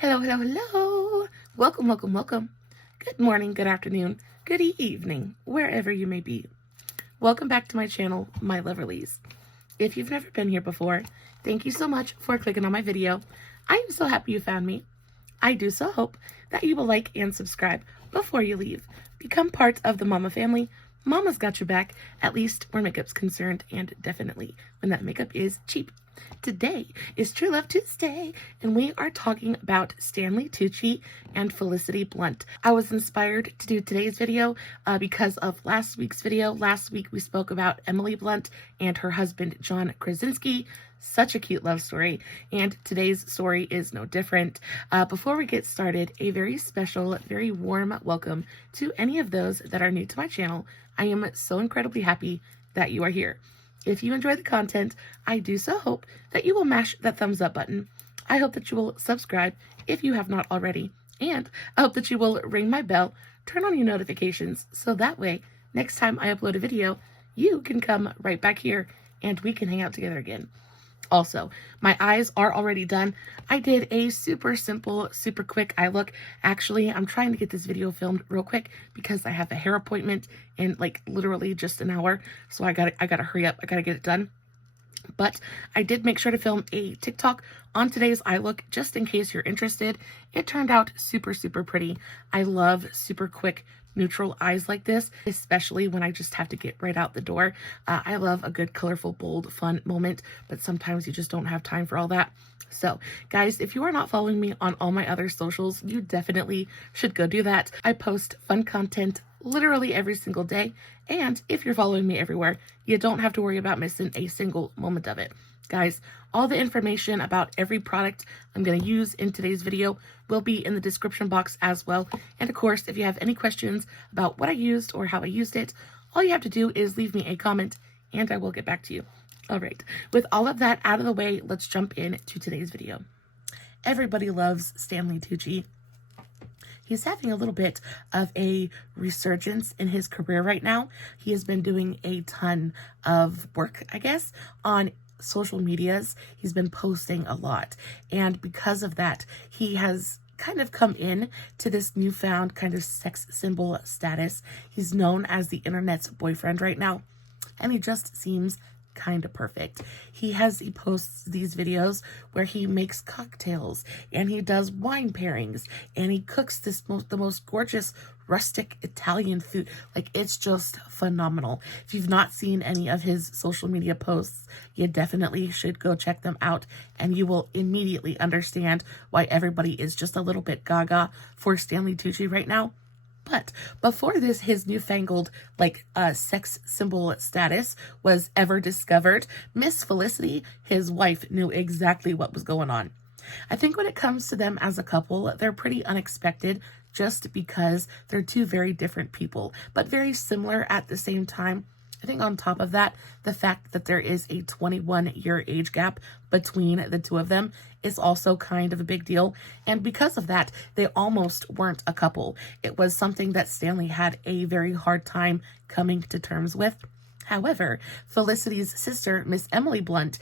Hello, hello, hello. Welcome, welcome, welcome. Good morning, good afternoon, good evening, wherever you may be. Welcome back to my channel, My Loverlies. If you've never been here before, thank you so much for clicking on my video. I am so happy you found me. I do so hope that you will like and subscribe before you leave. Become part of the Mama family. Mama's got your back, at least where makeup's concerned, and definitely when that makeup is cheap. Today is True Love Tuesday, and we are talking about Stanley Tucci and Felicity Blunt. I was inspired to do today's video because of last week's video. Last week we spoke about Emily Blunt and her husband John Krasinski. Such a cute love story, and today's story is no different. Before we get started, a very special, very warm welcome to any of those that are new to my channel. I am so incredibly happy that you are here. If you enjoy the content, I do so hope that you will mash that thumbs up button. I hope that you will subscribe if you have not already, and I hope that you will ring my bell, turn on your notifications, so that way, next time I upload a video, you can come right back here and we can hang out together again. Also, my eyes are already done. I did a super simple, super quick eye look. Actually, I'm trying to get this video filmed real quick because I have a hair appointment in like literally just an hour. So I gotta hurry up. I gotta get it done. But I did make sure to film a TikTok on today's eye look just in case you're interested. It turned out super, super pretty. I love super quick neutral eyes like this, especially when I just have to get right out the door. I love a good, colorful, bold, fun moment, but sometimes you just don't have time for all that. So, guys, if you are not following me on all my other socials, you definitely should go do that. I post fun content literally every single day, and if you're following me everywhere, you don't have to worry about missing a single moment of it. Guys, all the information about every product I'm going to use in today's video will be in the description box as well. And of course, if you have any questions about what I used or how I used it, all you have to do is leave me a comment and I will get back to you. All right, with all of that out of the way, let's jump into today's video. Everybody loves Stanley Tucci. He's having a little bit of a resurgence in his career right now. He has been doing a ton of work, I guess, on social medias. He's been posting a lot, and because of that, he has kind of come in to this newfound kind of sex symbol status. He's known as the internet's boyfriend right now, and he just seems kind of perfect. He posts these videos where he makes cocktails and he does wine pairings and he cooks the most gorgeous rustic Italian food. Like, it's just phenomenal. If you've not seen any of his social media posts, you definitely should go check them out, and you will immediately understand why everybody is just a little bit gaga for Stanley Tucci right now. But before this, his newfangled, sex symbol status was ever discovered, Miss Felicity, his wife, knew exactly what was going on. I think when it comes to them as a couple, they're pretty unexpected just because they're two very different people, but very similar at the same time. I think on top of that, the fact that there is a 21-year age gap between the two of them is also kind of a big deal. And because of that, they almost weren't a couple. It was something that Stanley had a very hard time coming to terms with. However, Felicity's sister, Miss Emily Blunt,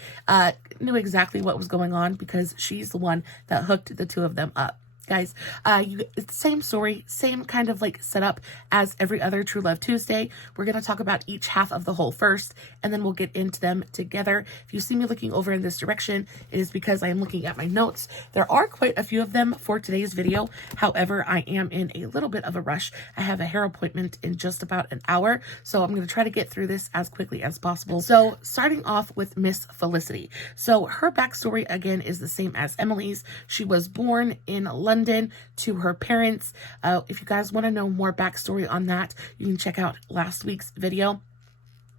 knew exactly what was going on because she's the one that hooked the two of them up. Guys, it's same story, same kind of setup as every other True Love Tuesday. We're going to talk about each half of the whole first, and then we'll get into them together. If you see me looking over in this direction, it is because I am looking at my notes. There are quite a few of them for today's video. However, I am in a little bit of a rush. I have a hair appointment in just about an hour, so I'm going to try to get through this as quickly as possible. So, starting off with Miss Felicity. So, her backstory, again, is the same as Emily's. She was born in London to her parents. If you guys want to know more backstory on that, you can check out last week's video.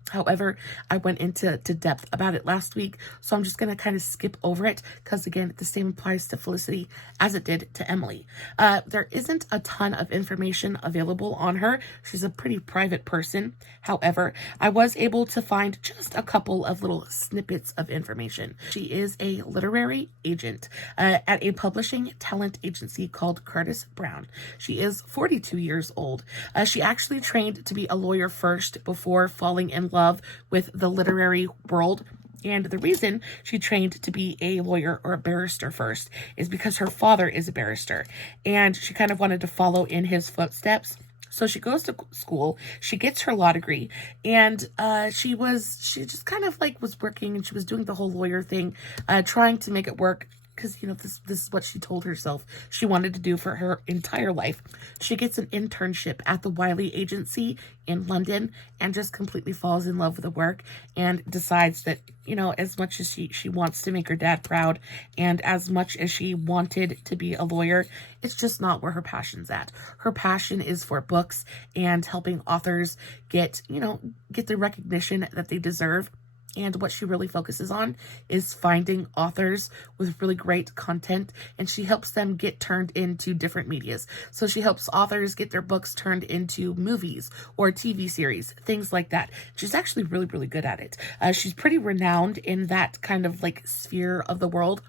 However, I went into depth about it last week, so I'm just going to kind of skip over it because, again, the same applies to Felicity as it did to Emily. There isn't a ton of information available on her. She's a pretty private person. However, I was able to find just a couple of little snippets of information. She is a literary agent at a publishing talent agency called Curtis Brown. She is 42 years old. She actually trained to be a lawyer first before falling in love with the literary world. And the reason she trained to be a lawyer or a barrister first is because her father is a barrister, and she kind of wanted to follow in his footsteps. So she goes to school, she gets her law degree, and she just kind of like was working, and she was doing the whole lawyer thing, trying to make it work. Because, you know, this is what she told herself she wanted to do for her entire life. She gets an internship at the Wiley agency in London and just completely falls in love with the work and decides that, you know, as much as she wants to make her dad proud and as much as she wanted to be a lawyer, it's just not where her passion's at. Her passion is for books and helping authors get the recognition that they deserve. And what she really focuses on is finding authors with really great content, and she helps them get turned into different medias. So she helps authors get their books turned into movies or TV series, things like that. She's actually really, really good at it. She's pretty renowned in that kind of like sphere of the world,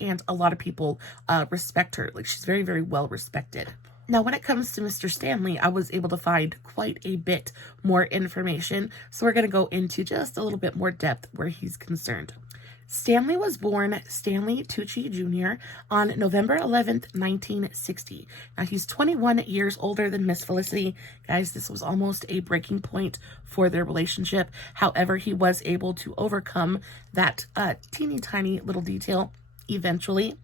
and a lot of people respect her. Like, she's very, very well respected. Now, when it comes to Mr. Stanley, I was able to find quite a bit more information, so we're going to go into just a little bit more depth where he's concerned. Stanley was born Stanley Tucci Jr. on November 11th, 1960. Now, he's 21 years older than Miss Felicity. Guys, this was almost a breaking point for their relationship. However, he was able to overcome that teeny tiny little detail eventually.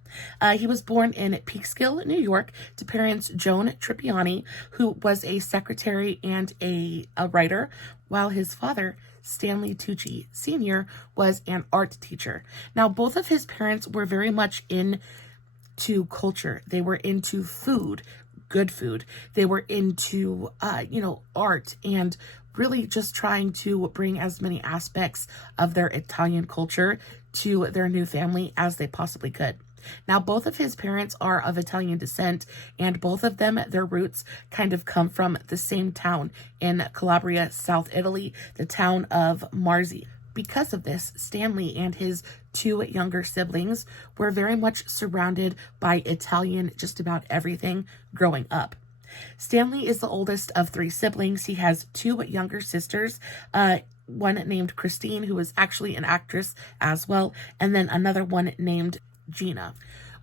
He was born in Peekskill, New York, to parents Joan Trippiani, who was a secretary and a writer, while his father, Stanley Tucci Sr., was an art teacher. Now, both of his parents were very much into culture. They were into food, good food. They were into, art, and really just trying to bring as many aspects of their Italian culture to their new family as they possibly could. Now, both of his parents are of Italian descent, and both of them, their roots kind of come from the same town in Calabria, South Italy, the town of Marzi. Because of this, Stanley and his two younger siblings were very much surrounded by Italian just about everything growing up. Stanley is the oldest of three siblings. He has two younger sisters, one named Christine, who is actually an actress as well, and then another one named Gina.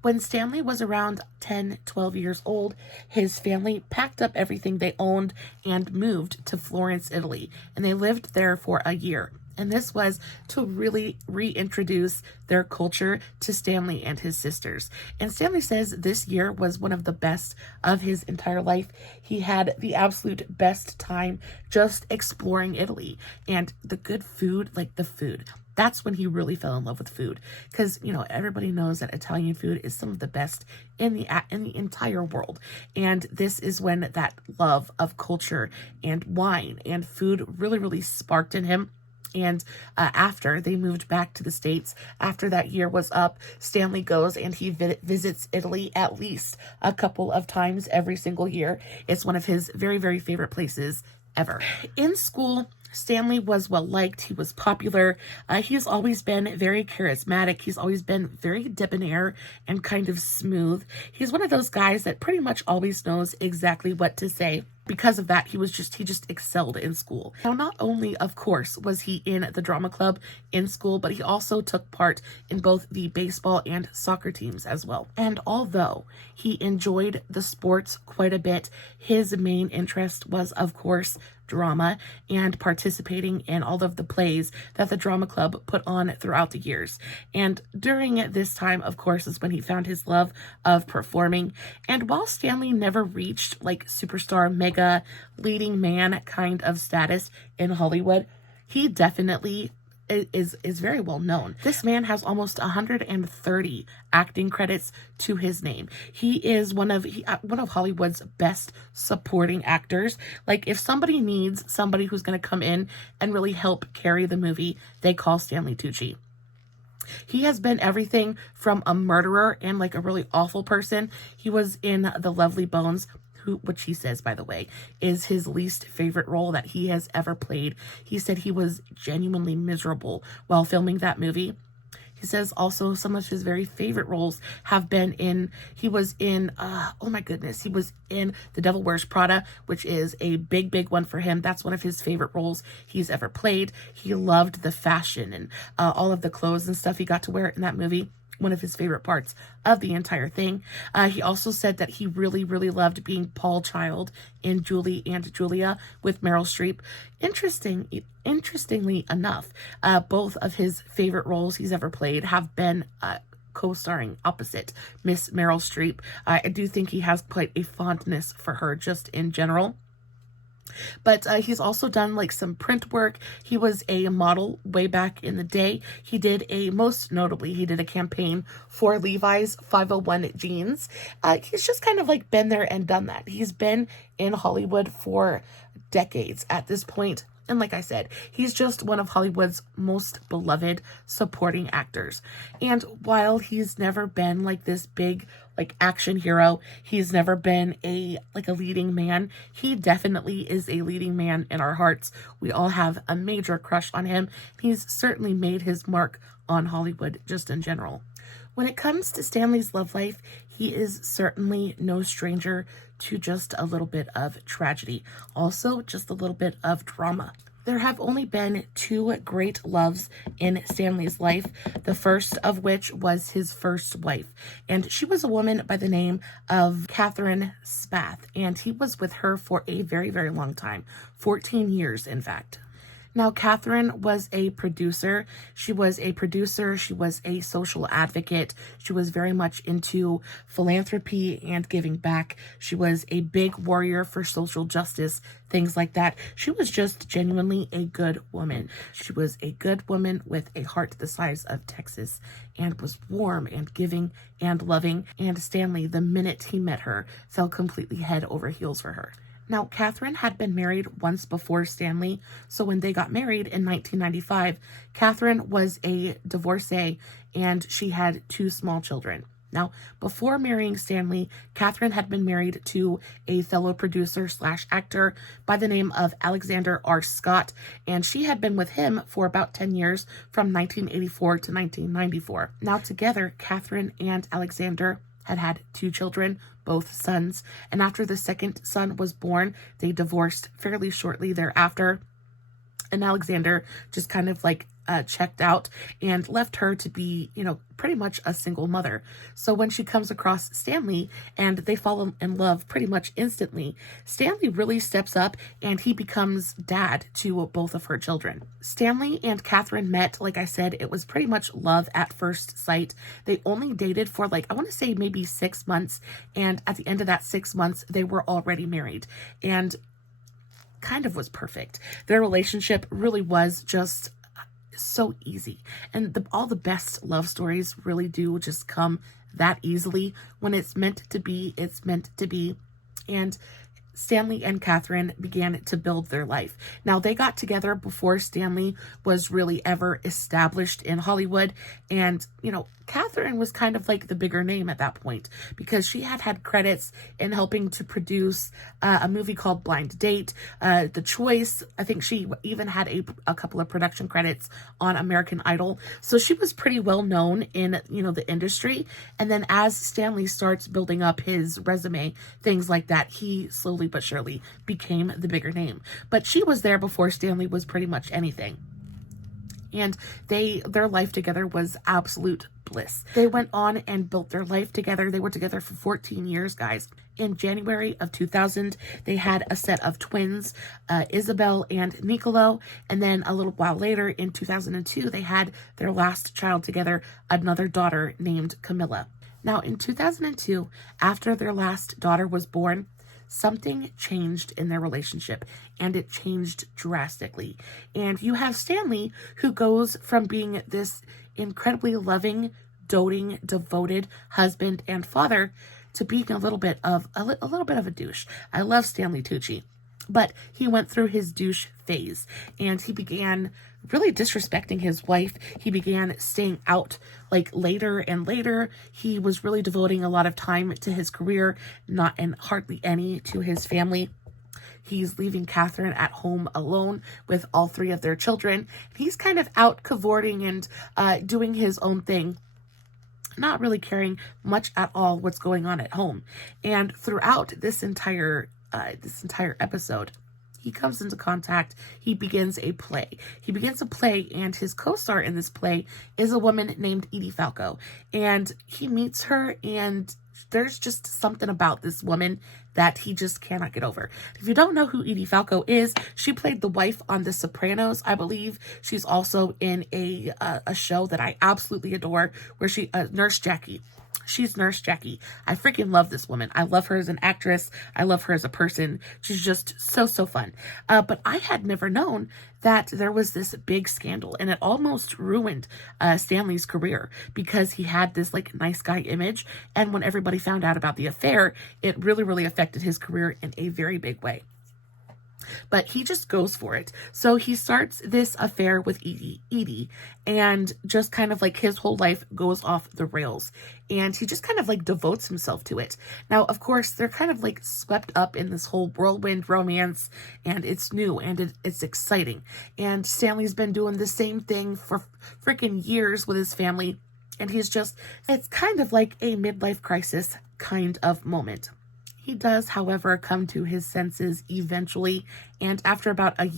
When Stanley was around 10, 12 years old, his family packed up everything they owned and moved to Florence, Italy, and they lived there for a year. And this was to really reintroduce their culture to Stanley and his sisters. And Stanley says this year was one of the best of his entire life. He had the absolute best time just exploring Italy and the good food, like the food. That's when he really fell in love with food, because, you know, everybody knows that Italian food is some of the best in the entire world. And this is when that love of culture and wine and food really, really sparked in him. And after they moved back to the States, after that year was up, Stanley goes and he visits Italy at least a couple of times every single year. It's one of his very, very favorite places ever. In school, Stanley was well liked. He was popular. He's always been very charismatic. He's always been very debonair and kind of smooth. He's one of those guys that pretty much always knows exactly what to say. Because of that, he just excelled in school. Now, not only, of course, was he in the drama club in school, but he also took part in both the baseball and soccer teams as well. And although he enjoyed the sports quite a bit, his main interest was, of course, drama and participating in all of the plays that the drama club put on throughout the years. And during this time, of course, is when he found his love of performing. And while Stanley never reached like superstar, mega leading man kind of status in Hollywood, he definitely is very well known. This man has almost 130 acting credits to his name. He is one of Hollywood's best supporting actors. Like, if somebody needs somebody who's going to come in and really help carry the movie, they call Stanley Tucci. He has been everything from a murderer and like a really awful person. He was in The Lovely Bones, which he says, by the way, is his least favorite role that he has ever played. He said he was genuinely miserable while filming that movie. He says also some of his very favorite roles have been he was in oh my goodness, he was in The Devil Wears Prada, which is a big one for him. That's one of his favorite roles he's ever played. He loved the fashion and all of the clothes and stuff he got to wear in that movie. One of his favorite parts of the entire thing. He also said that he really loved being Paul Child in Julie and Julia with Meryl Streep. Interestingly enough, both of his favorite roles he's ever played have been co-starring opposite Miss Meryl Streep. I do think he has quite a fondness for her just in general. But he's also done like some print work. He was a model way back in the day. Most notably, he did a campaign for Levi's 501 jeans. He's just kind of like been there and done that. He's been in Hollywood for decades at this point. And like I said, he's just one of Hollywood's most beloved supporting actors. And while he's never been like this big like action hero, he's never been a leading man, he definitely is a leading man in our hearts. We all have a major crush on him. He's certainly made his mark on Hollywood just in general. When it comes to Stanley's love life, he is certainly no stranger to just a little bit of tragedy. Also, just a little bit of drama. There have only been 2 great loves in Stanley's life, the first of which was his first wife. And she was a woman by the name of Catherine Spath. And he was with her for a very long time, 14 years, in fact. Now, Catherine was a producer. She was a social advocate. She was very much into philanthropy and giving back. She was a big warrior for social justice, things like that. She was just genuinely a good woman. She was a good woman with a heart the size of Texas and was warm and giving and loving. And Stanley, the minute he met her, fell completely head over heels for her. Now, Catherine had been married once before Stanley, so when they got married in 1995, Catherine was a divorcee and she had 2 small children. Now, before marrying Stanley, Catherine had been married to a fellow producer / actor by the name of Alexander R. Scott, and she had been with him for about 10 years from 1984 to 1994. Now, together, Catherine and Alexander had 2 children, both sons, and after the second son was born, they divorced fairly shortly thereafter, and Alexander just kind of checked out and left her to be, pretty much a single mother. So when she comes across Stanley and they fall in love pretty much instantly, Stanley really steps up and he becomes dad to both of her children. Stanley and Catherine met, like I said, it was pretty much love at first sight. They only dated for I want to say maybe 6 months. And at the end of that 6 months, they were already married. And kind of was perfect. Their relationship really was just so easy, and all the best love stories really do just come that easily. When it's meant to be, it's meant to be. And Stanley and Catherine began to build their life. Now, they got together before Stanley was really ever established in Hollywood. And, Catherine was kind of like the bigger name at that point because she had credits in helping to produce a movie called Blind Date, The Choice. I think she even had a couple of production credits on American Idol. So she was pretty well known in, the industry. And then as Stanley starts building up his resume, things like that, he slowly but surely became the bigger name. But she was there before Stanley was pretty much anything. And their life together was absolute bliss. They went on and built their life together. They were together for 14 years, guys. In January of 2000, they had a set of twins, Isabel and Nicolo. And then a little while later, in 2002, they had their last child together, another daughter named Camilla. Now, in 2002, after their last daughter was born, something changed in their relationship, and it changed drastically. And you have Stanley, who goes from being this incredibly loving, doting, devoted husband and father to being a little bit of a douche. I love Stanley Tucci, but he went through his douche phase, and he began really disrespecting his wife. He began staying out later and later. He was really devoting a lot of time to his career, not and hardly any to his family. He's leaving Catherine at home alone with all 3 of their children. He's kind of out cavorting and doing his own thing, not really caring much at all what's going on at home. And throughout this entire episode, he comes into contact. He begins a play. And his co-star in this play is a woman named Edie Falco. And he meets her, and there's just something about this woman that he just cannot get over. If you don't know who Edie Falco is, she played the wife on The Sopranos, I believe. She's also in a show that I absolutely adore, where she Nurse Jackie. She's Nurse Jackie. I freaking love this woman. I love her as an actress. I love her as a person. She's just so fun. But I had never known that there was this big scandal, and it almost ruined Stanley's career, because he had this like nice guy image. And when everybody found out about the affair, it really affected his career in a very big way. But he just goes for it. So he starts this affair with Edie, and just kind of like his whole life goes off the rails, and he just kind of like devotes himself to it. Now, of course, they're kind of like swept up in this whole whirlwind romance, and it's new and it's exciting. And Stanley's been doing the same thing for freaking years with his family, and it's kind of like a midlife crisis kind of moment. He does, however, come to his senses eventually, and after about a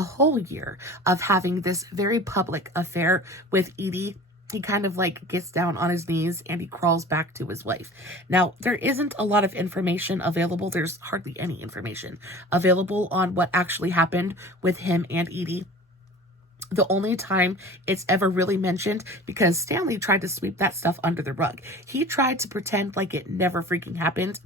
whole year of having this very public affair with Edie, he kind of like gets down on his knees and he crawls back to his wife. Now, there isn't a lot of information available. There's hardly any information available on what actually happened with him and Edie. The only time it's ever really mentioned, because Stanley tried to sweep that stuff under the rug. He tried to pretend like it never freaking happened.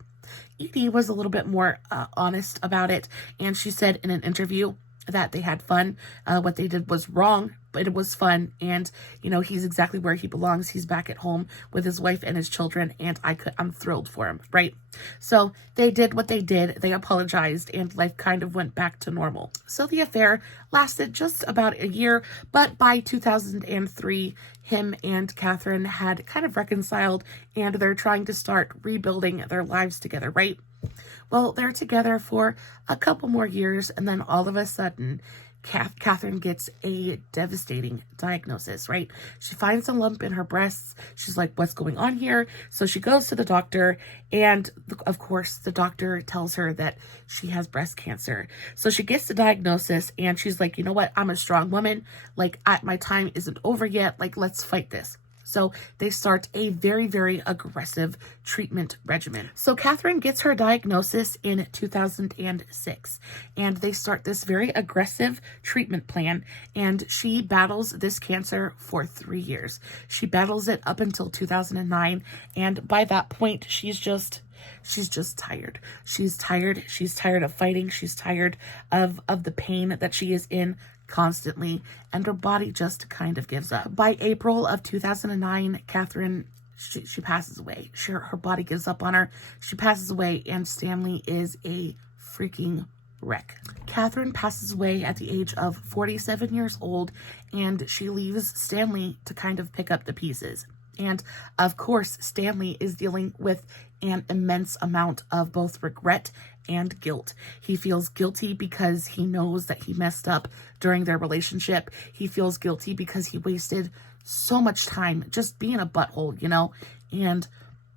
Edie was a little bit more honest about it, and she said in an interview that they had fun. What they did was wrong, but it was fun, and he's exactly where he belongs. He's back at home with his wife and his children, and I'm thrilled for him, right? So they did what they did. They apologized, and life kind of went back to normal. So the affair lasted just about a year, but by 2003, him and Catherine had kind of reconciled, and they're trying to start rebuilding their lives together, right? Well, they're together for a couple more years, and then all of a sudden, Catherine gets a devastating diagnosis, right? She finds a lump in her breasts. She's like, what's going on here? So she goes to the doctor, and of course, the doctor tells her that she has breast cancer. So she gets the diagnosis, and she's like, you know what? I'm a strong woman. Like, my time isn't over yet. Like, let's fight this. So they start a very aggressive treatment regimen. So Catherine gets her diagnosis in 2006, and they start this very aggressive treatment plan, and she battles this cancer for 3 years. She battles it up until 2009, and by that point, she's just tired. She's tired of fighting. She's tired of the pain that she is in constantly, and her body just kind of gives up. By April of 2009, Catherine, she passes away. Her body gives up on her. She passes away, and Stanley is a freaking wreck. Catherine passes away at the age of 47 years old, and she leaves Stanley to kind of pick up the pieces. And of course, Stanley is dealing with an immense amount of both regret and guilt. He feels guilty because he knows that he messed up during their relationship. He feels guilty because he wasted so much time just being a butthole, and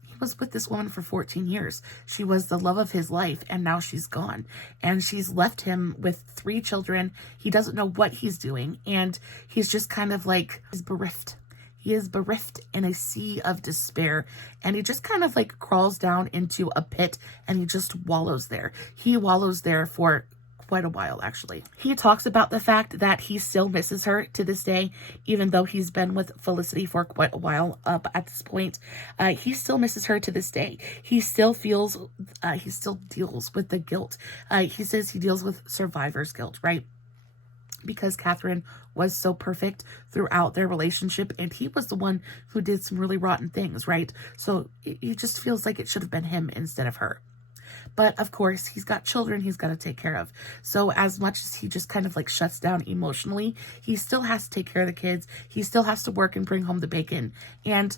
he was with this woman for 14 years. She was the love of his life, and now she's gone, and she's left him with 3 children. He doesn't know what he's doing, and he's just kind of like, he's bereft. He is bereft in a sea of despair, and he just kind of like crawls down into a pit, and he just wallows there. He wallows there for quite a while, actually. He talks about the fact that he still misses her to this day, even though he's been with Felicity for quite a while up at this point. He still misses her to this day. He still deals with the guilt. He says he deals with survivor's guilt, right? Because Catherine was so perfect throughout their relationship, and he was the one who did some really rotten things, right? So he just feels like it should have been him instead of her. But of course, he's got children he's got to take care of. So as much as he just kind of like shuts down emotionally, he still has to take care of the kids. He still has to work and bring home the bacon. And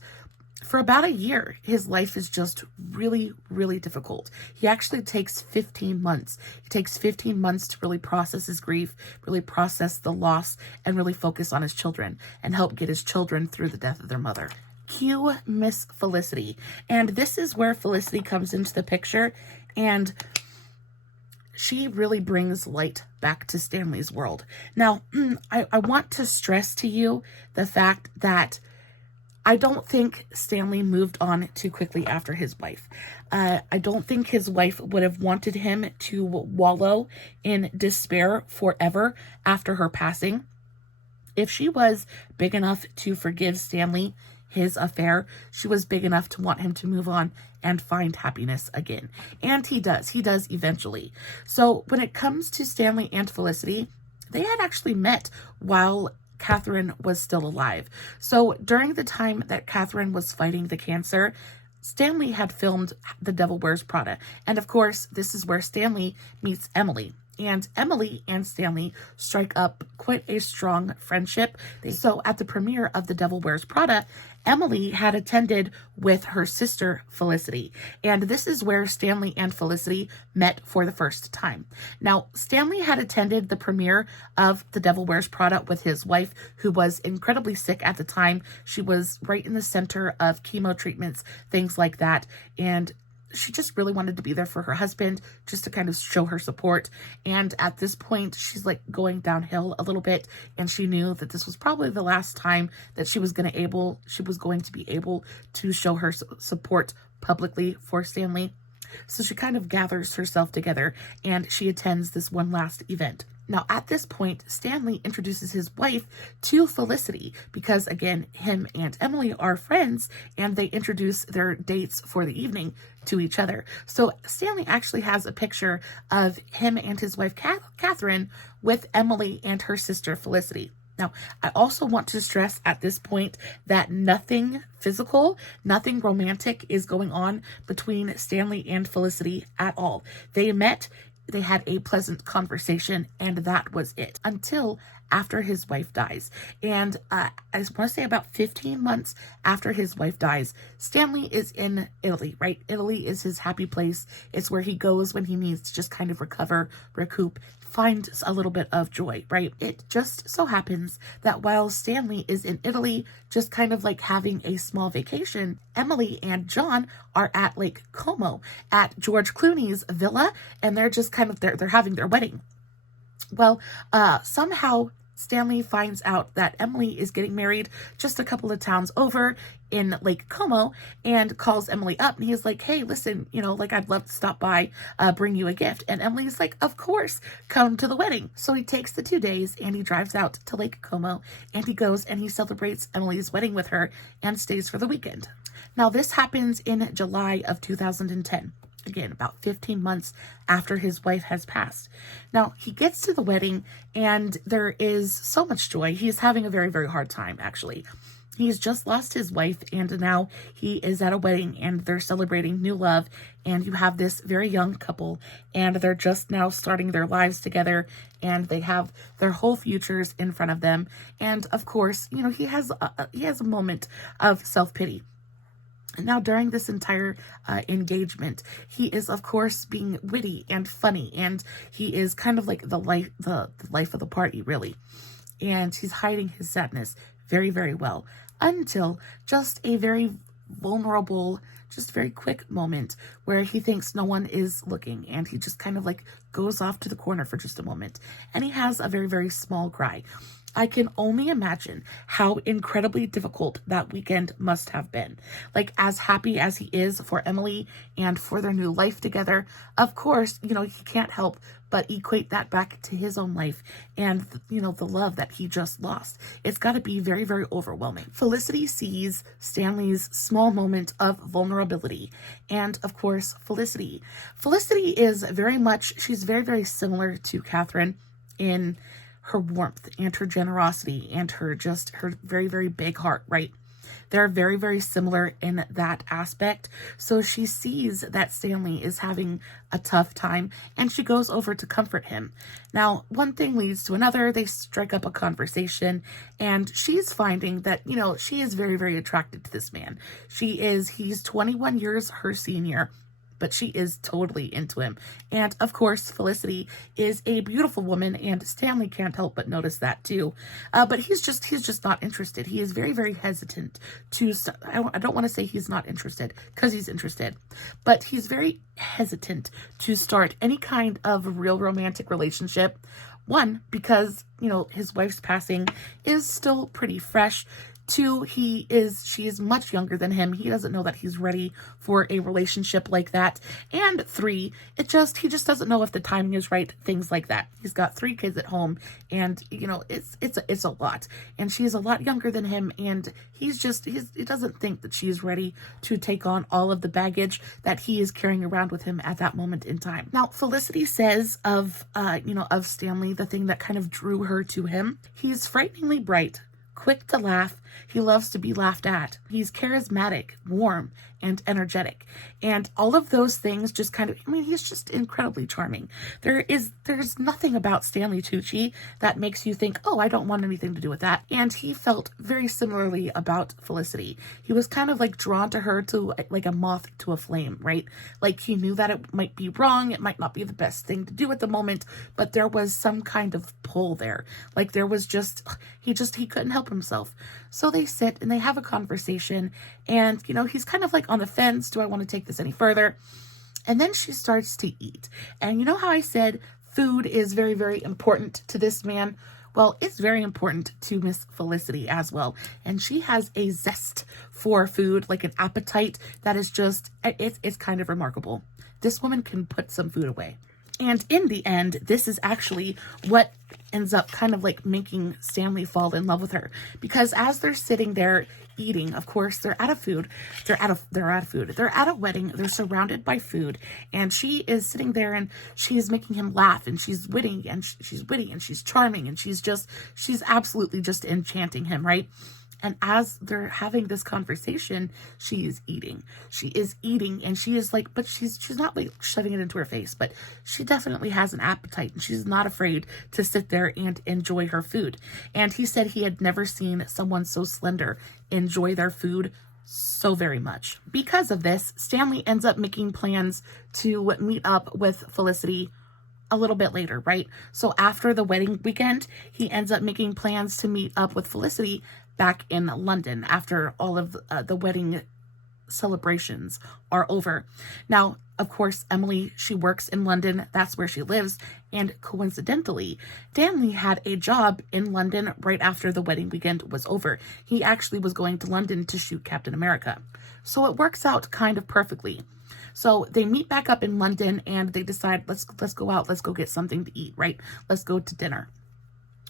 for about a year, his life is just really, really difficult. He actually takes 15 months. He takes 15 months to really process his grief, really process the loss, and really focus on his children and help get his children through the death of their mother. Cue Miss Felicity. And this is where Felicity comes into the picture, and she really brings light back to Stanley's world. Now, I want to stress to you the fact that I don't think Stanley moved on too quickly after his wife. I don't think his wife would have wanted him to wallow in despair forever after her passing. If she was big enough to forgive Stanley his affair, she was big enough to want him to move on and find happiness again. And he does eventually. So when it comes to Stanley and Felicity, they had actually met while Catherine was still alive. So during the time that Catherine was fighting the cancer, Stanley had filmed The Devil Wears Prada. And of course, this is where Stanley meets Emily. And Emily and Stanley strike up quite a strong friendship. So at the premiere of The Devil Wears Prada, Emily had attended with her sister Felicity. And this is where Stanley and Felicity met for the first time. Now, Stanley had attended the premiere of The Devil Wears Prada with his wife, who was incredibly sick at the time. She was right in the center of chemo treatments, things like that. And she just really wanted to be there for her husband, just to kind of show her support. And at this point, she's like going downhill a little bit, and she knew that this was probably the last time that she was going to be able to show her support publicly for Stanley. So she kind of gathers herself together and she attends this one last event. Now, at this point, Stanley introduces his wife to Felicity because, again, him and Emily are friends, and they introduce their dates for the evening to each other. So Stanley actually has a picture of him and his wife, Catherine, with Emily and her sister, Felicity. Now, I also want to stress at this point that nothing physical, nothing romantic is going on between Stanley and Felicity at all. They met, they had a pleasant conversation, and that was it until after his wife dies. And I want to say about 15 months after his wife dies, Stanley is in Italy, right? Italy is his happy place. It's where he goes when he needs to just kind of recover, recoup, find a little bit of joy, right? It just so happens that while Stanley is in Italy, just kind of like having a small vacation, Emily and John are at Lake Como at George Clooney's villa, and they're just kind of, they're having their wedding. Well, somehow Stanley finds out that Emily is getting married just a couple of towns over in Lake Como, and calls Emily up, and he's like, hey, listen, I'd love to stop by, bring you a gift. And Emily's like, of course, come to the wedding. So he takes the 2 days and he drives out to Lake Como, and he goes and he celebrates Emily's wedding with her and stays for the weekend. Now, this happens in July of 2010. Again, about 15 months after his wife has passed. Now, he gets to the wedding and there is so much joy. He is having a very, very hard time, actually. He's just lost his wife, and now he is at a wedding and they're celebrating new love. And you have this very young couple, and they're just now starting their lives together, and they have their whole futures in front of them. And of course, he has a moment of self-pity. Now, during this entire engagement, he is, of course, being witty and funny, and he is kind of like the life of the party, really. And he's hiding his sadness very, very well, until just a very vulnerable, just very quick moment where he thinks no one is looking, and he just kind of like goes off to the corner for just a moment, and he has a very, very small cry. I can only imagine how incredibly difficult that weekend must have been. Like, as happy as he is for Emily and for their new life together, of course, he can't help but equate that back to his own life and, the love that he just lost. It's got to be very, very overwhelming. Felicity sees Stanley's small moment of vulnerability. And of course, Felicity is she's very, very similar to Catherine in her warmth and her generosity and her very, very big heart, right? They're very, very similar in that aspect. So she sees that Stanley is having a tough time and she goes over to comfort him. Now, one thing leads to another. They strike up a conversation and she's finding that, you know, she is very, very attracted to this man. He's 21 years her senior, but she is totally into him. And of course, Felicity is a beautiful woman and Stanley can't help but notice that too. But he's just not interested. He is very, very hesitant to, I don't want to say he's not interested because he's interested, but he's very hesitant to start any kind of real romantic relationship. One, because, you know, his wife's passing is still pretty fresh. Two, she is much younger than him. He doesn't know that he's ready for a relationship like that. And three, he just doesn't know if the timing is right, things like that. He's got 3 kids at home and, you know, it's a lot. And she's a lot younger than him and he doesn't think that she's ready to take on all of the baggage that he is carrying around with him at that moment in time. Now, Felicity says of Stanley, the thing that kind of drew her to him, he's frighteningly bright, quick to laugh. He loves to be laughed at. He's charismatic, warm, and energetic. And all of those things just kind of, I mean, he's just incredibly charming. There's nothing about Stanley Tucci that makes you think, oh, I don't want anything to do with that. And he felt very similarly about Felicity. He was kind of like drawn to her to like a moth to a flame, right? Like he knew that it might be wrong. It might not be the best thing to do at the moment, but there was some kind of pull there. Like there was he couldn't help himself. So they sit and they have a conversation and, you know, he's kind of like on the fence. Do I want to take this any further? And then she starts to eat. And you know how I said food is very, very important to this man? Well, it's very important to Miss Felicity as well. And she has a zest for food, like an appetite that is just, it's kind of remarkable. This woman can put some food away. And in the end, this is actually what ends up kind of like making Stanley fall in love with her. Because as they're sitting there eating, of course, they're out of food. They're at a wedding. They're surrounded by food. And she is sitting there and she's making him laugh and she's witty and she's charming and she's absolutely just enchanting him, right? And as they're having this conversation, she is eating and she is like, but she's not like shoving it into her face, but she definitely has an appetite and she's not afraid to sit there and enjoy her food. And he said he had never seen someone so slender enjoy their food so very much. Because of this, Stanley ends up making plans to meet up with Felicity a little bit later, right? So after the wedding weekend, he ends up making plans to meet up with Felicity back in London after all of the wedding celebrations are over. Now, of course, Emily, she works in London. That's where she lives. And coincidentally, Stanley had a job in London right after the wedding weekend was over. He actually was going to London to shoot Captain America. So it works out kind of perfectly. So they meet back up in London and they decide, let's go out. Let's go get something to eat, right? Let's go to dinner.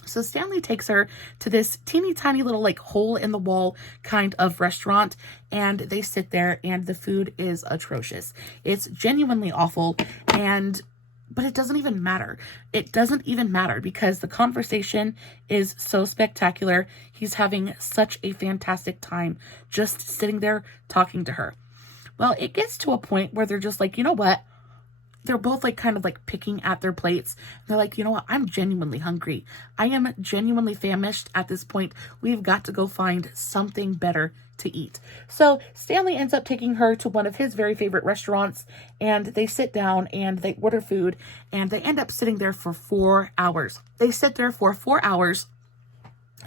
So Stanley takes her to this teeny tiny little like hole in the wall kind of restaurant and they sit there and the food is atrocious. It's genuinely awful but it doesn't even matter. It doesn't even matter because the conversation is so spectacular. He's having such a fantastic time just sitting there talking to her. Well, it gets to a point where they're just like, you know what? They're both like kind of like picking at their plates. They're like, you know what? I'm genuinely hungry. I am genuinely famished at this point. We've got to go find something better to eat. So Stanley ends up taking her to one of his very favorite restaurants and they sit down and they order food and they end up sitting there for 4 hours. They sit there for 4 hours.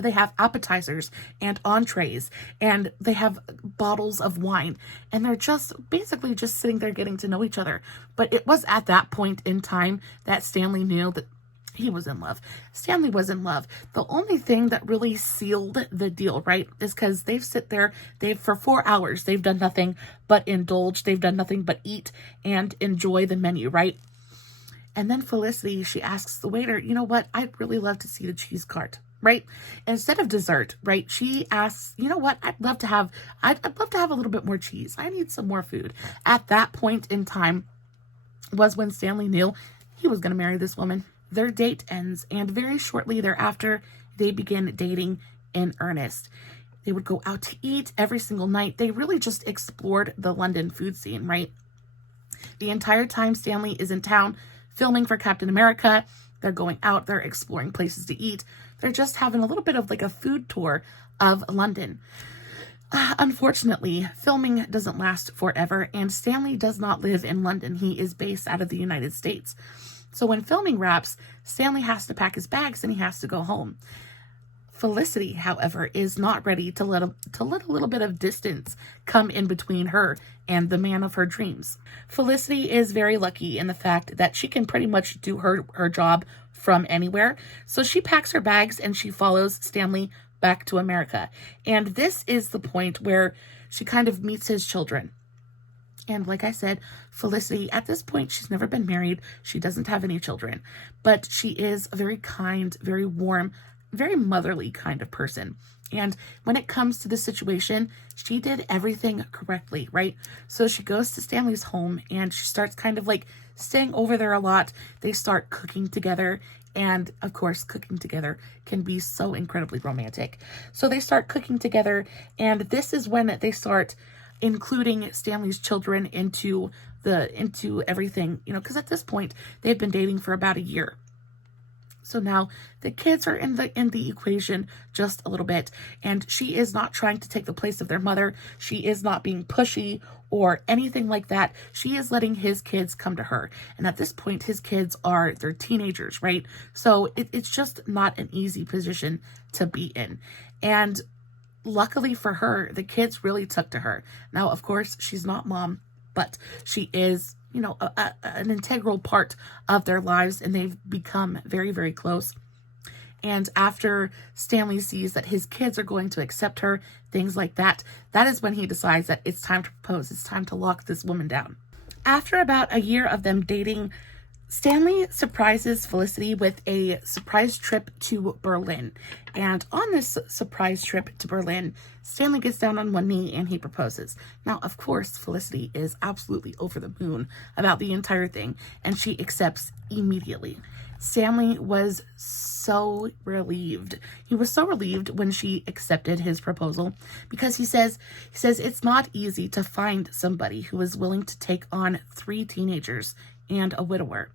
They have appetizers and entrees and they have bottles of wine and they're just basically just sitting there getting to know each other. But it was at that point in time that Stanley knew that he was in love. Stanley was in love. The only thing that really sealed the deal, right, is because for 4 hours, they've done nothing but indulge. They've done nothing but eat and enjoy the menu, right? And then Felicity, she asks the waiter, you know what? I'd really love to see the cheese cart. Right? Instead of dessert, right? She asks, you know what? I'd love to have a little bit more cheese. I need some more food. At that point in time was when Stanley knew he was going to marry this woman. Their date ends and very shortly thereafter, they begin dating in earnest. They would go out to eat every single night. They really just explored the London food scene, right? The entire time Stanley is in town filming for Captain America, they're going out, they're exploring places to eat. They're just having a little bit of like a food tour of London. Unfortunately, filming doesn't last forever, and Stanley does not live in London. He is based out of the United States. So when filming wraps, Stanley has to pack his bags and he has to go home. Felicity, however, is not ready to let a little bit of distance come in between her and the man of her dreams. Felicity is very lucky in the fact that she can pretty much do her job from anywhere. So she packs her bags and she follows Stanley back to America. And this is the point where she kind of meets his children. And like I said, Felicity, at this point, she's never been married. She doesn't have any children, but she is a very kind, very warm, very motherly kind of person. And when it comes to the situation, she did everything correctly, right? So she goes to Stanley's home and she starts kind of like staying over there a lot. They start cooking together. And of course, cooking together can be so incredibly romantic. So they start cooking together, and this is when they start including Stanley's children into everything, you know, because at this point they've been dating for about a year. So now the kids are in the equation just a little bit, and she is not trying to take the place of their mother. She is not being pushy or anything like that. She is letting his kids come to her. And at this point, his kids they're teenagers, right? So it's just not an easy position to be in. And luckily for her, the kids really took to her. Now, of course, she's not mom, but she is, you know, an integral part of their lives, and they've become very, very close. And after Stanley sees that his kids are going to accept her, things like that, that is when he decides that it's time to propose. It's time to lock this woman down. After about a year of them dating, Stanley surprises Felicity with a surprise trip to Berlin. And on this surprise trip to Berlin, Stanley gets down on one knee and he proposes. Now, of course, Felicity is absolutely over the moon about the entire thing, and she accepts immediately. Stanley was so relieved. He was so relieved when she accepted his proposal, because he says it's not easy to find somebody who is willing to take on 3 teenagers and a widower.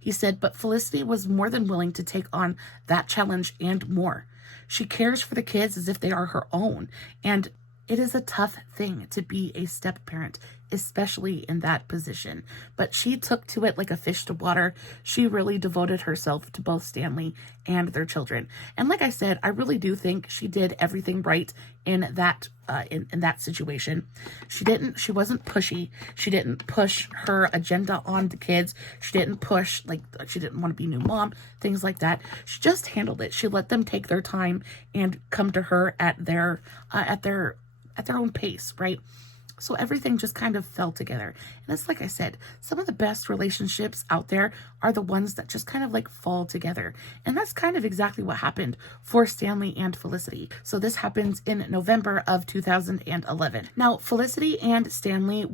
He said, but Felicity was more than willing to take on that challenge and more. She cares for the kids as if they are her own, and it is a tough thing to be a step-parent, especially in that position. But she took to it like a fish to water. She really devoted herself to both Stanley and their children. And like I said, I really do think she did everything right in that situation. She wasn't pushy. She didn't push her agenda on the kids. She didn't push, like, she didn't want to be new mom, things like that. She just handled it. She let them take their time and come to her at their own pace, right? So everything just kind of fell together. And it's like I said, some of the best relationships out there are the ones that just kind of like fall together. And that's kind of exactly what happened for Stanley and Felicity. So this happens in November of 2011. Now, Felicity and Stanley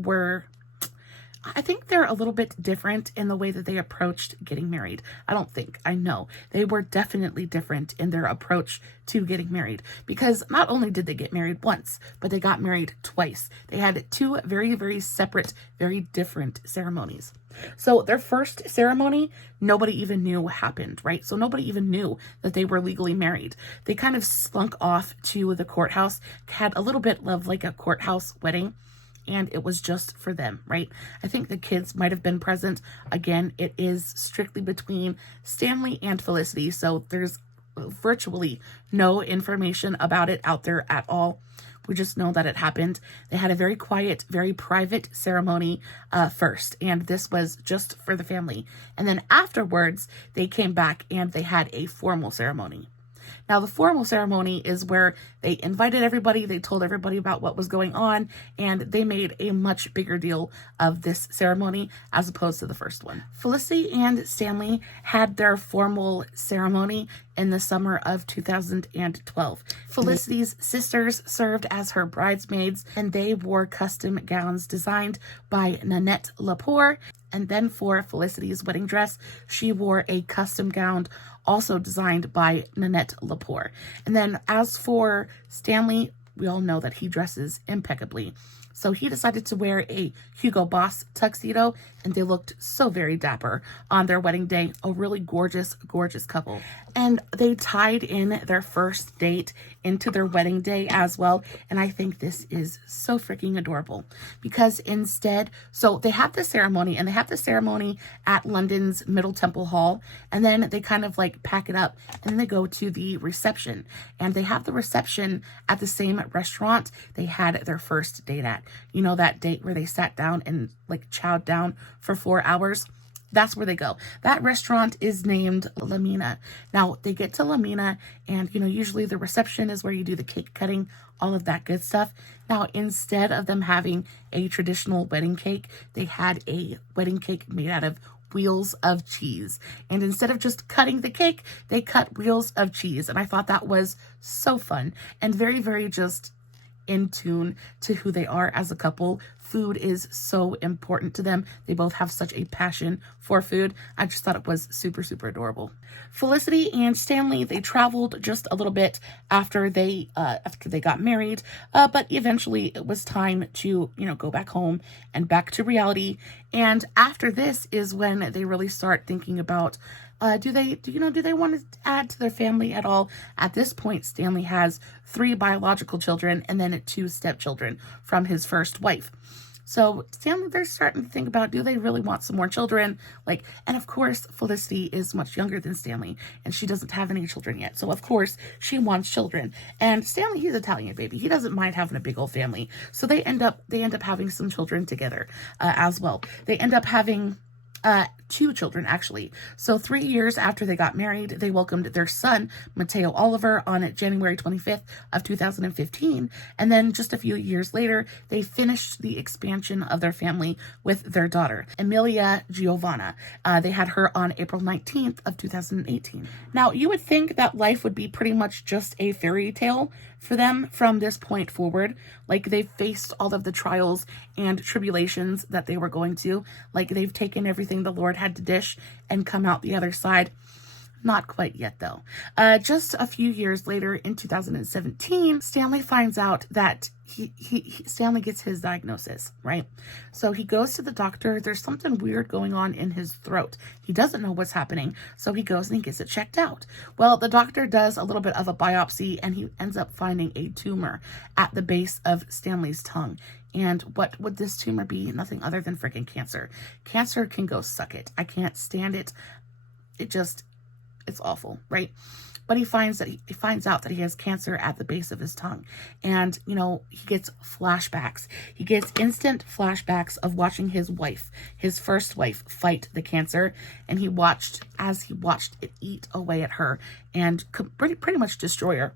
I think they're a little bit different in the way that they approached getting married. I know. They were definitely different in their approach to getting married, because not only did they get married once, but they got married twice. They had 2 very, very separate, very different ceremonies. So their first ceremony, nobody even knew happened, right? So nobody even knew that they were legally married. They kind of slunk off to the courthouse, had a little bit of like a courthouse wedding, and it was just for them, right? I think the kids might have been present. Again, it is strictly between Stanley and Felicity, so there's virtually no information about it out there at all. We just know that it happened. They had a very quiet, very private ceremony first, and this was just for the family. And then afterwards, they came back and they had a formal ceremony. Now, the formal ceremony is where they invited everybody, they told everybody about what was going on, and they made a much bigger deal of this ceremony as opposed to the first one. Felicity and Stanley had their formal ceremony in the summer of 2012. Felicity's sisters served as her bridesmaids, and they wore custom gowns designed by Nanette Lepore. And then for Felicity's wedding dress, she wore a custom gown also designed by Nanette Lepore. And then as for Stanley, we all know that he dresses impeccably. So he decided to wear a Hugo Boss tuxedo, and they looked so very dapper on their wedding day. A really gorgeous, gorgeous couple. And they tied in their first date into their wedding day as well. And I think this is so freaking adorable because instead, so they have the ceremony, and they have the ceremony at London's Middle Temple Hall. And then they kind of like pack it up, and then they go to the reception, and they have the reception at the same restaurant they had their first date at. You know, that date where they sat down and like chowed down for 4 hours? That's where they go. That restaurant is named La Mina. Now, they get to La Mina, and, you know, usually the reception is where you do the cake cutting, all of that good stuff. Now, instead of them having a traditional wedding cake, they had a wedding cake made out of wheels of cheese. And instead of just cutting the cake, they cut wheels of cheese. And I thought that was so fun and very, very just in tune to who they are as a couple. Food is so important to them. They both have such a passion for food. I just thought it was super, super adorable. Felicity and Stanley, they traveled just a little bit after they got married, but eventually it was time to, you know, go back home and back to reality. And after this is when they really start thinking about do they want to add to their family at all? At this point, Stanley has 3 biological children and then 2 stepchildren from his first wife. So Stanley, they're starting to think about, do they really want some more children? Like, and of course, Felicity is much younger than Stanley, and she doesn't have any children yet. So of course, she wants children. And Stanley, he's Italian, baby. He doesn't mind having a big old family. So they end up having some children together as well. They end up having 2 children, actually. So 3 years after they got married, they welcomed their son, Mateo Oliver, on January 25th of 2015. And then just a few years later, they finished the expansion of their family with their daughter, Emilia Giovanna. They had her on April 19th of 2018. Now, you would think that life would be pretty much just a fairy tale for them from this point forward. Like, they've faced all of the trials and tribulations that they were going to. Like, they've taken everything the Lord had to dish and come out the other side. Not quite yet, though. Just a few years later, in 2017, Stanley finds out that Stanley gets his diagnosis, right? So he goes to the doctor. There's something weird going on in his throat. He doesn't know what's happening, so he goes and he gets it checked out. Well, the doctor does a little bit of a biopsy, and he ends up finding a tumor at the base of Stanley's tongue. And what would this tumor be? Nothing other than freaking cancer. Cancer can go suck it. I can't stand it. It's awful, right? But he finds out that he has cancer at the base of his tongue. And, you know, he gets flashbacks. He gets instant flashbacks of watching his wife, his first wife, fight the cancer. And he watched it eat away at her and pretty much destroy her.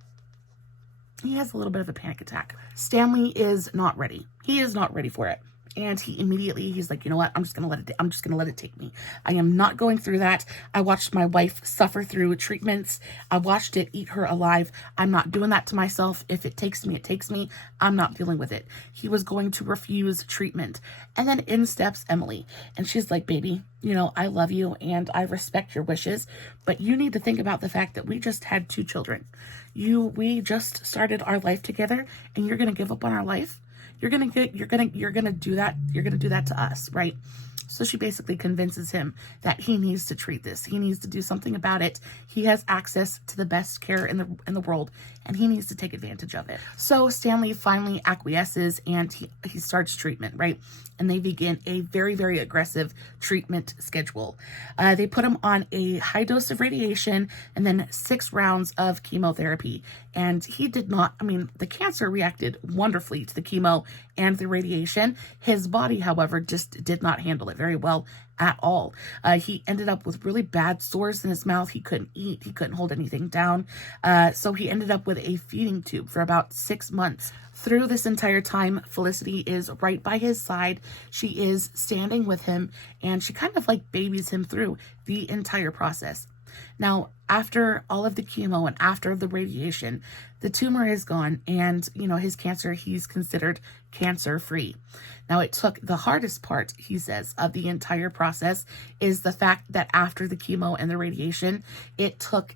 He has a little bit of a panic attack. Stanley is not ready. He is not ready for it. And he's like, you know what? I'm just going to let it take me. I am not going through that. I watched my wife suffer through treatments. I watched it eat her alive. I'm not doing that to myself. If it takes me, it takes me. I'm not dealing with it. He was going to refuse treatment. And then in steps Emily. And she's like, baby, you know, I love you and I respect your wishes, but you need to think about the fact that we just had 2 children. We just started our life together, and you're going to give up on our life. You're going to do that. You're going to do that to us, right? So she basically convinces him that he needs to treat this. He needs to do something about it. He has access to the best care in the world, and he needs to take advantage of it. So Stanley finally acquiesces, and he starts treatment, right? And they begin a very, very aggressive treatment schedule. They put him on a high dose of radiation and then 6 rounds of chemotherapy. And the cancer reacted wonderfully to the chemo and the radiation. His body, however, just did not handle it very well at all. He ended up with really bad sores in his mouth. He couldn't eat. He couldn't hold anything down. So he ended up with a feeding tube for about 6 months. Through this entire time, Felicity is right by his side. She is standing with him, and she kind of like babies him through the entire process. Now, after all of the chemo and after the radiation, the tumor is gone, and, you know, his cancer, he's considered cancer-free. Now, it took the hardest part, he says, of the entire process is the fact that after the chemo and the radiation, it took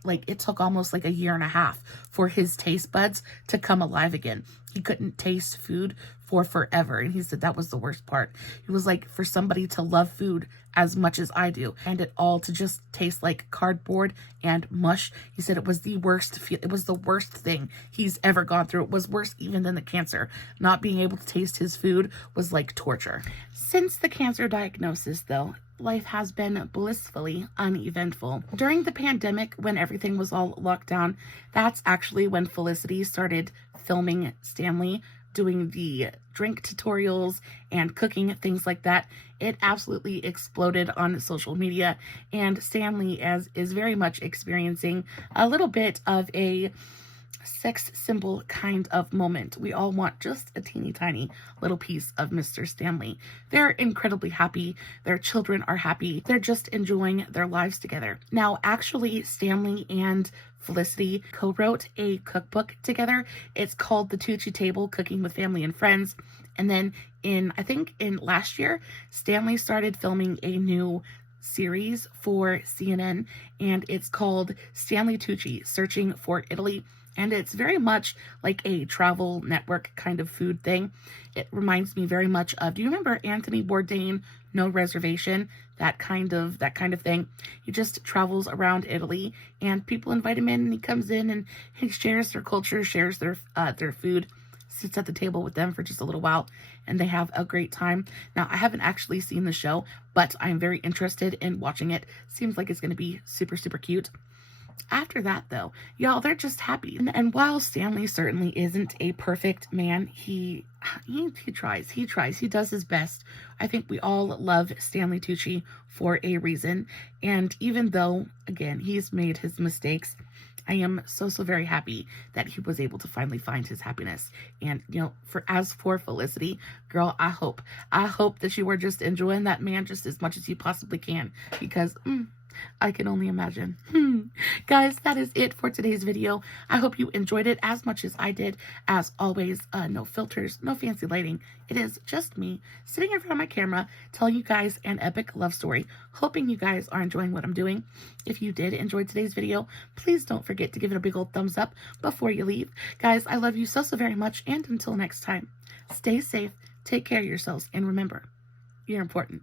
almost like a year and a half for his taste buds to come alive again. He couldn't taste food for forever, and he said that was the worst part. It was like for somebody to love food as much as I do and it all to just taste like cardboard and mush. He said it was the worst it was the worst thing he's ever gone through. It was worse even than the cancer. Not being able to taste his food was like torture. Since the cancer diagnosis, though, life has been blissfully uneventful. During the pandemic, when everything was all locked down, that's actually when Felicity started filming Stanley doing the drink tutorials and cooking, things like that. It absolutely exploded on social media, and Stanley is very much experiencing a little bit of a sex symbol kind of moment. We all want just a teeny tiny little piece of Mr. Stanley. They're incredibly happy. Their children are happy. They're just enjoying their lives together. Now, actually, Stanley and Felicity co-wrote a cookbook together. It's called The Tucci Table, Cooking with Family and Friends. And then I think in last year, Stanley started filming a new series for CNN, and it's called Stanley Tucci, Searching for Italy. And it's very much like a travel network kind of food thing. It reminds me very much of, do you remember Anthony Bourdain, No Reservation? That kind of thing. He just travels around Italy, and people invite him in, and he comes in and he shares their culture, shares their food, sits at the table with them for just a little while, and they have a great time. Now, I haven't actually seen the show, but I'm very interested in watching it. Seems like it's going to be super, super cute. After that, though, y'all, they're just happy. And while Stanley certainly isn't a perfect man, he tries. He does his best. I think we all love Stanley Tucci for a reason. And even though, again, he's made his mistakes, I am so very happy that he was able to finally find his happiness. And, you know, as for Felicity, girl, I hope that you were just enjoying that man just as much as you possibly can, because I can only imagine. Guys, that is it for today's video. I hope you enjoyed it as much as I did. As always, no filters, no fancy lighting. It is just me sitting in front of my camera telling you guys an epic love story. Hoping you guys are enjoying what I'm doing. If you did enjoy today's video, please don't forget to give it a big old thumbs up before you leave. Guys, I love you so very much, and until next time, stay safe, take care of yourselves, and remember, you're important.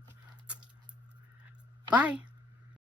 Bye.